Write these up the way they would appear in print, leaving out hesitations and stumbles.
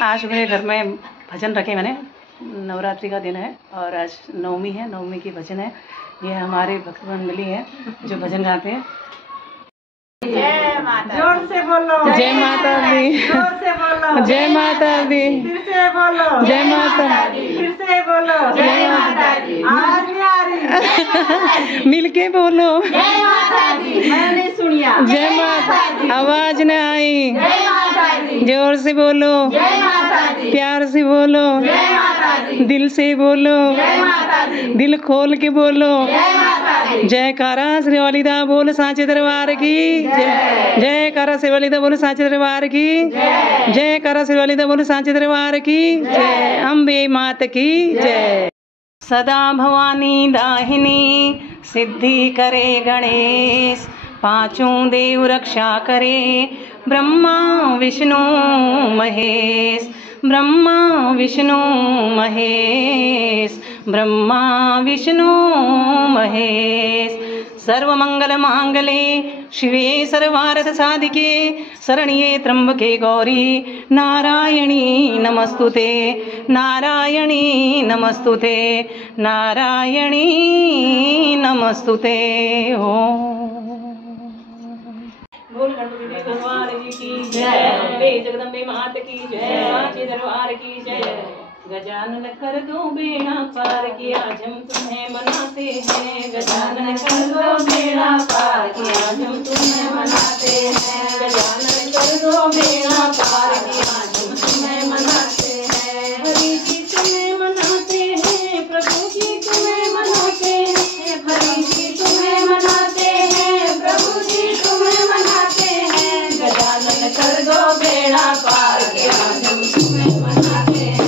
आज मेरे घर में भजन रखे मैंने। नवरात्रि का दिन है और आज नवमी है, नवमी की भजन है। ये हमारे भक्त मंडली है जो भजन गाते हैं। जय माता, जोर से बोलो। जय माता दी, जोर से बोलो। जय माता दी, फिर से बोलो। जय माता दी, फिर से बोलो। जय माता दी। आवाज नहीं आ रही। मिलके बोलो। जय माता दी। मैंने सुनिया। जय माता दी। आवाज न आई। जय माता दी। जोर से बोलो। जय माता दी। प्यार से बोलो। जय माता दी। दिल से बोलो। जय माता दी। दिल खोल के बोलो। जय माता दी। जयकारा श्री वालिदा बोल सांचे दरबार की जय। जयकारा श्री वालिदा बोल सांचे दरबार की जय। जयकारा श्री वालिदा बोल सांचे दरबार की जय। अम्बे मात की जय। सदा भवानी दाहिनी सिद्धि करे गणेश, पांचों देव रक्षा करे ब्रह्मा विष्णु महेश। ब्रह्मा विष्णु महेश, ब्रह्मा विष्णु महेश। सर्वमंगल मांगले शिवे सर्वार्थ साधिके, शरण्ये त्र्यंबके गौरी नारायणी नमस्तुते। नारायणी नमस्तुते, नारायणी नमस्तुते। बोल गणपति भगवान जी की जय। अम्बे जगदम्बे मात की जय। सांचे दरबार की जय। गजानन कर दो बेड़ा पार की आज हम तुम्हें मनाते हैं। गजानन कर दो बेड़ा पार की आज हम तुम्हें मनाते हैं। गजानन कर दो बेड़ा पार की आज हम तुम्हें मनाते हैं। हरि जी तुम्हें मनाते हैं, प्रभु जी तुम्हें मनाते हैं। हरि जी तुम्हें मनाते हैं, प्रभु जी तुम्हें मनाते हैं। गजानन कर दो बेड़ा पार की आज हम तुम्हें मनाते हैं।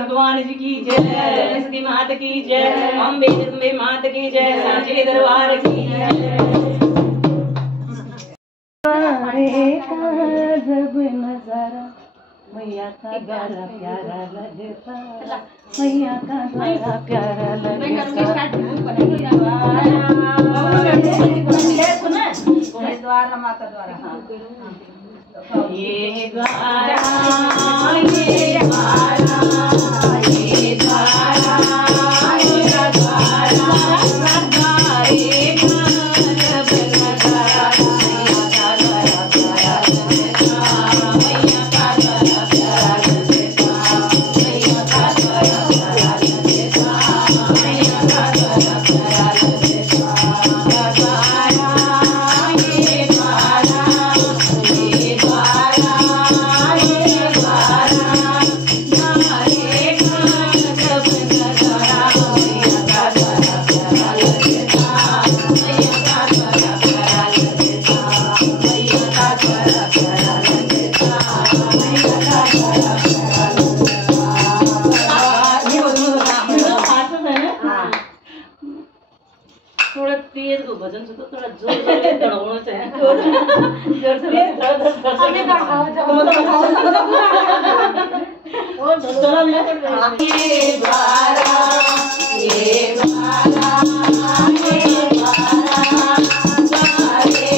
भगवान जी की जय। सरस्वती माता की जय। अम्बे जगदम्बे मात की जय, सांची दरबार की जय। जब नजारा मैया का बड़ा प्यारा लगता, मैया का बड़ा प्यारा लगता। द्वारा माता द्वारा ये द्वारा ये द्वारा ये द्वारा मेरा द्वारा नगारे जब नगारा मैया का बड़ा प्यारा लगता, मैया का बड़ा प्यारा लगता, मैया का बड़ा प्यारा लगता, मैया का बड़ा प्यारा लगता। थोड़ा तेज को भजन से तो थोड़ा जोर से दौड़ना चाहिए, जोर से हमें दौड़ाओ वो थोड़ा मैं ये बारा ये बारा ये बारा बारे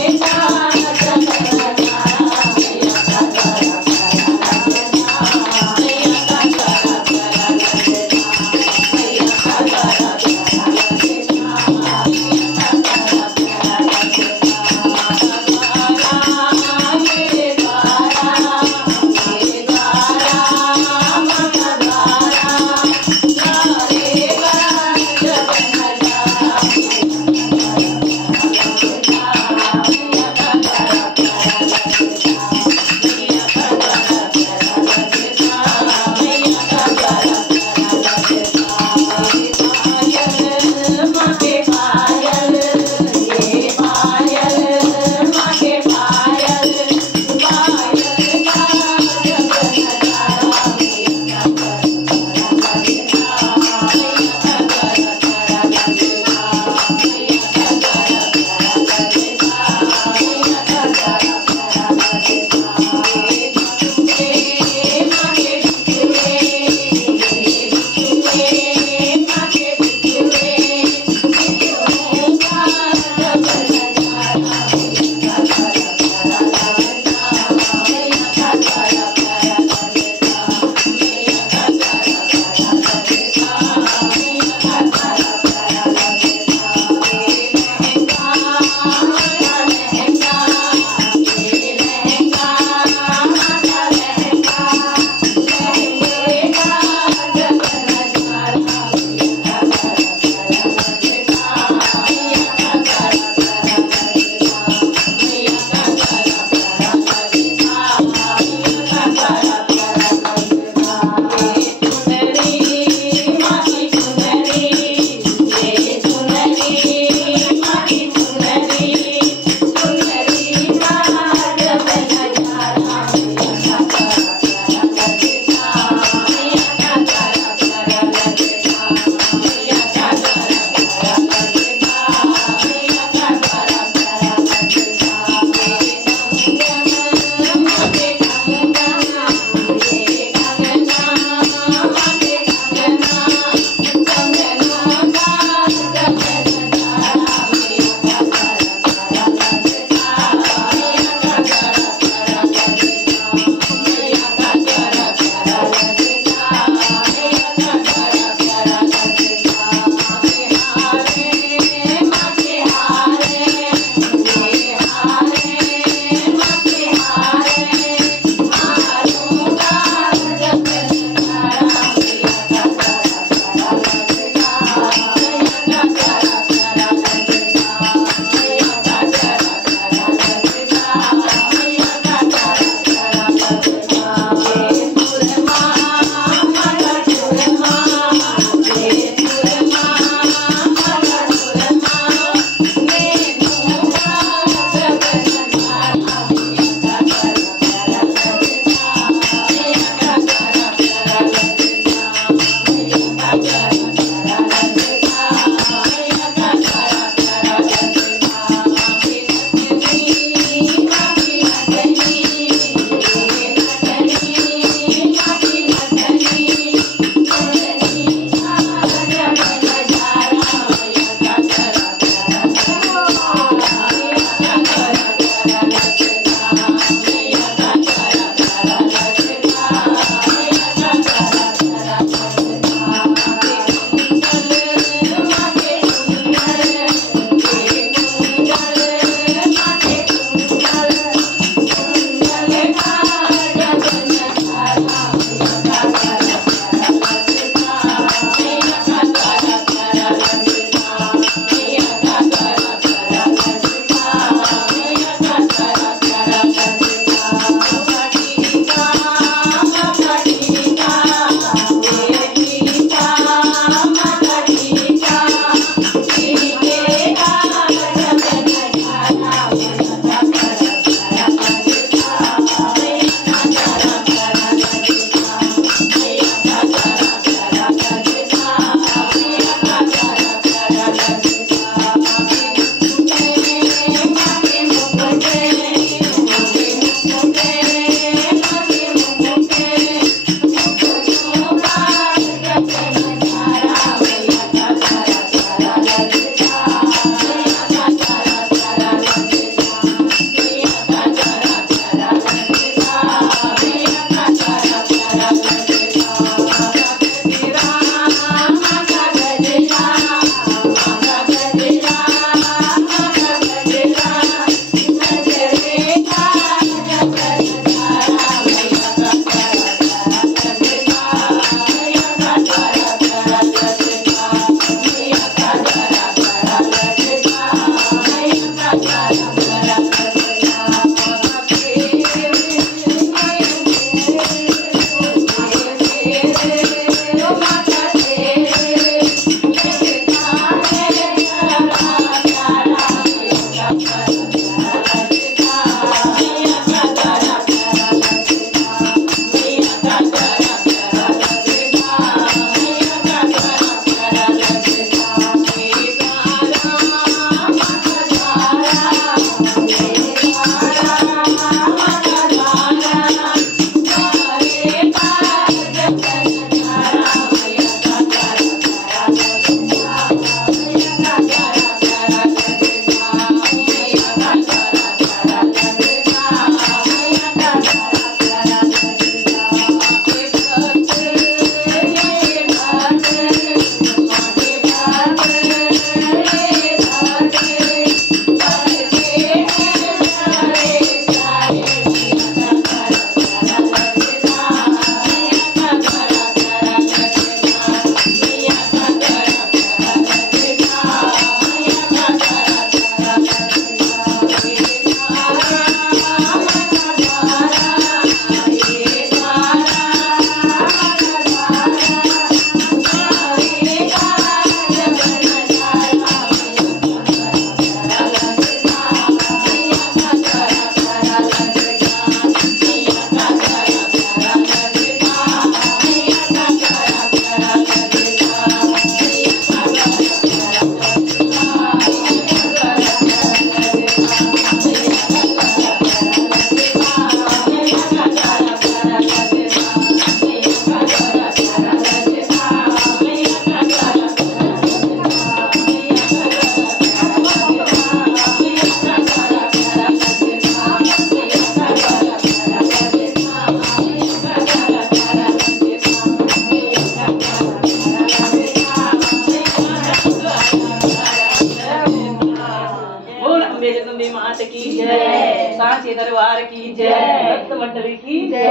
मात की जय, सांचे दरबार की जय, भक्त मंडली की जय,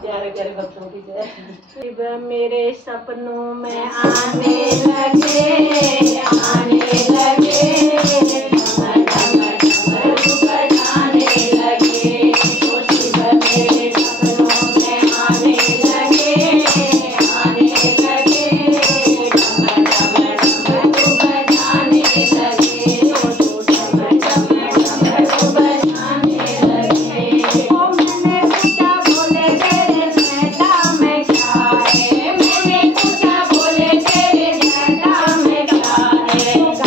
प्यारे प्यारे भक्तों की जय। शिव मेरे सपनों में आने लगे, आने लगे, डमर डमर डमरू बजाने लगे। ओ शिव मेरे सपनों में आने लगे, आने लगे, डमर डमर डमरू बजाने लगे। ओ डमर डमर डमरू बजाने लगे। ओ मैंने पूछा बोले तेरे जटा में क्या है, मैंने पूछा बोले तेरे जटा में क्या है।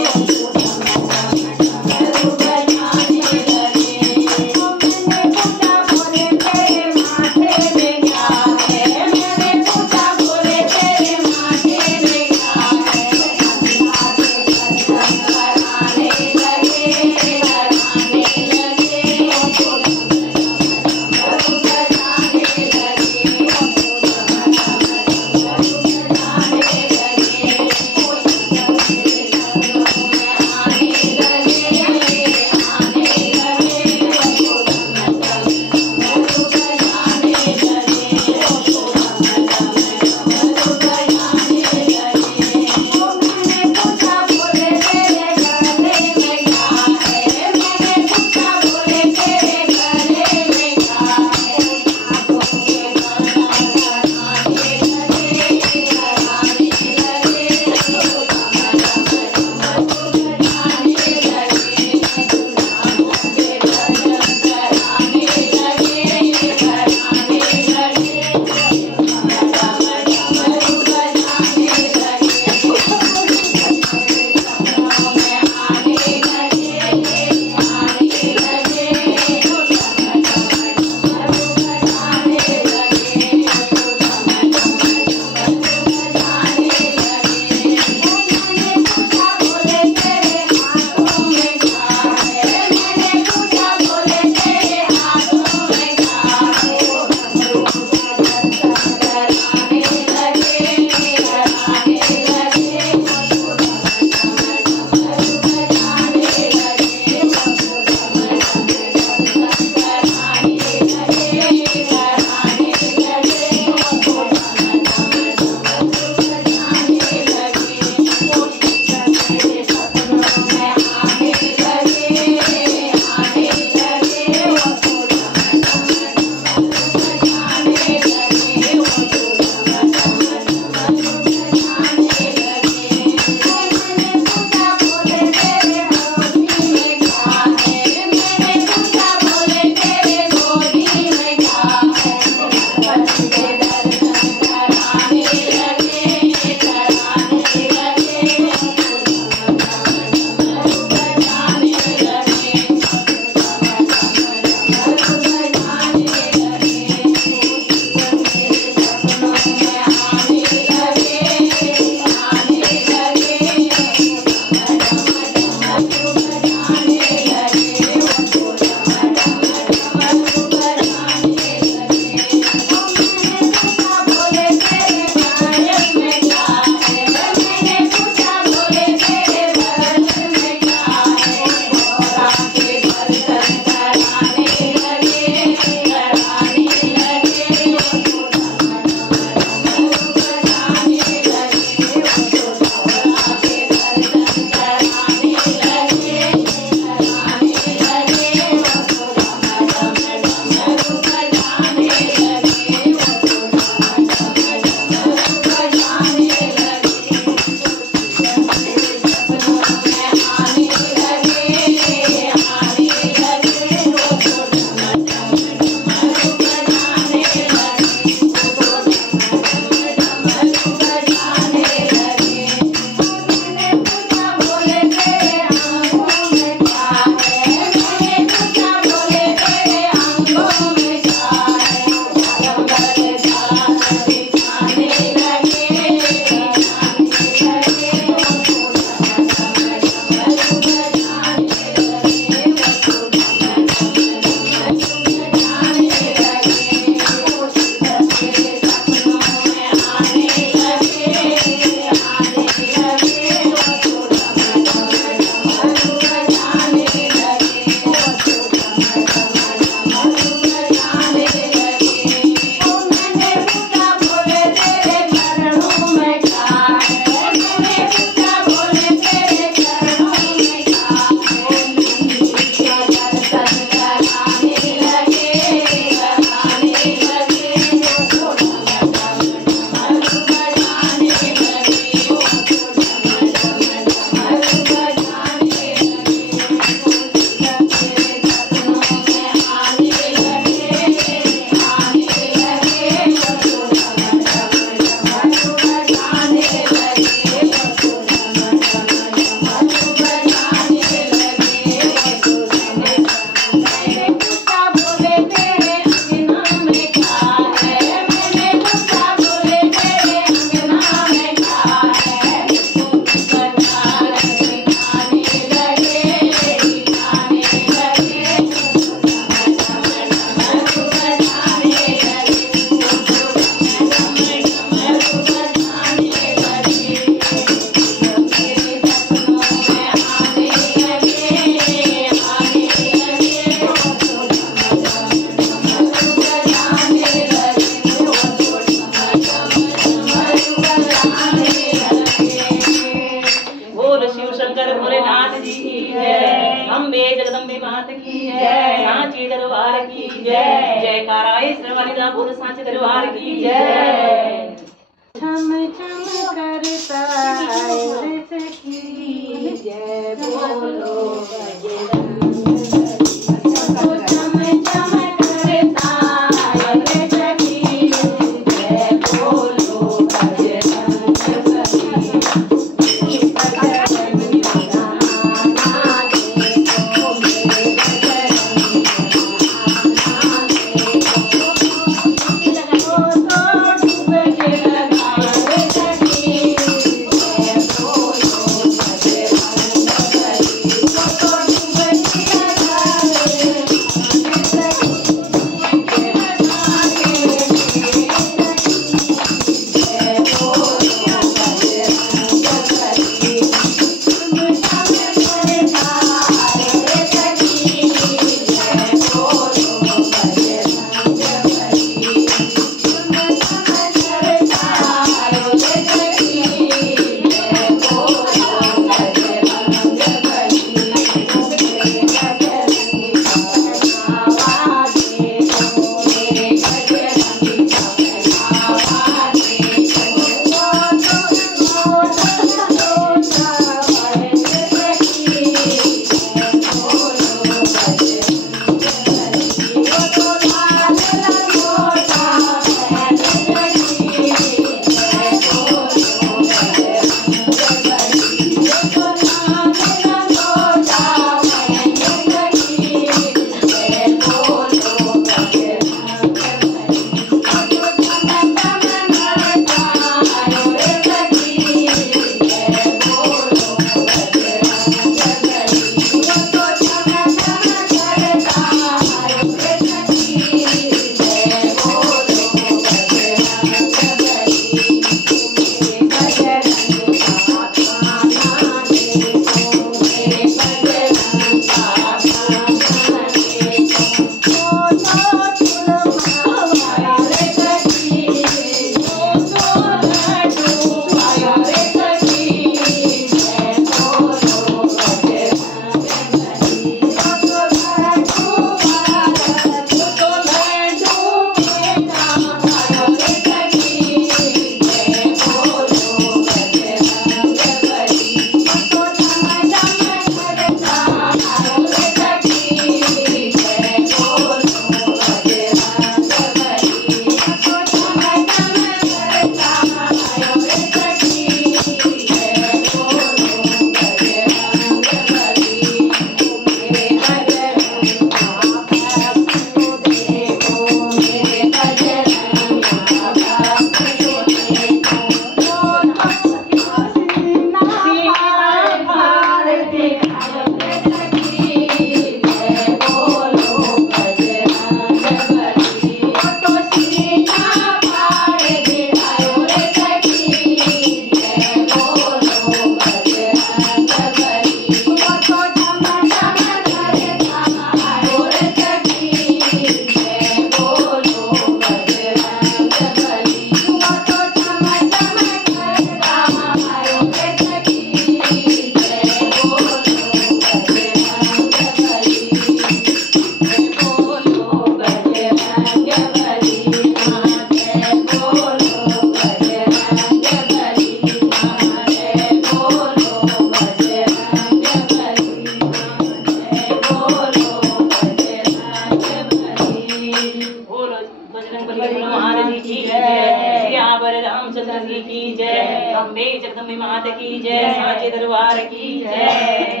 रामचंद्र जी की जय, अम्बे जगदम्बे माता की जय, साचे दरबार की जय।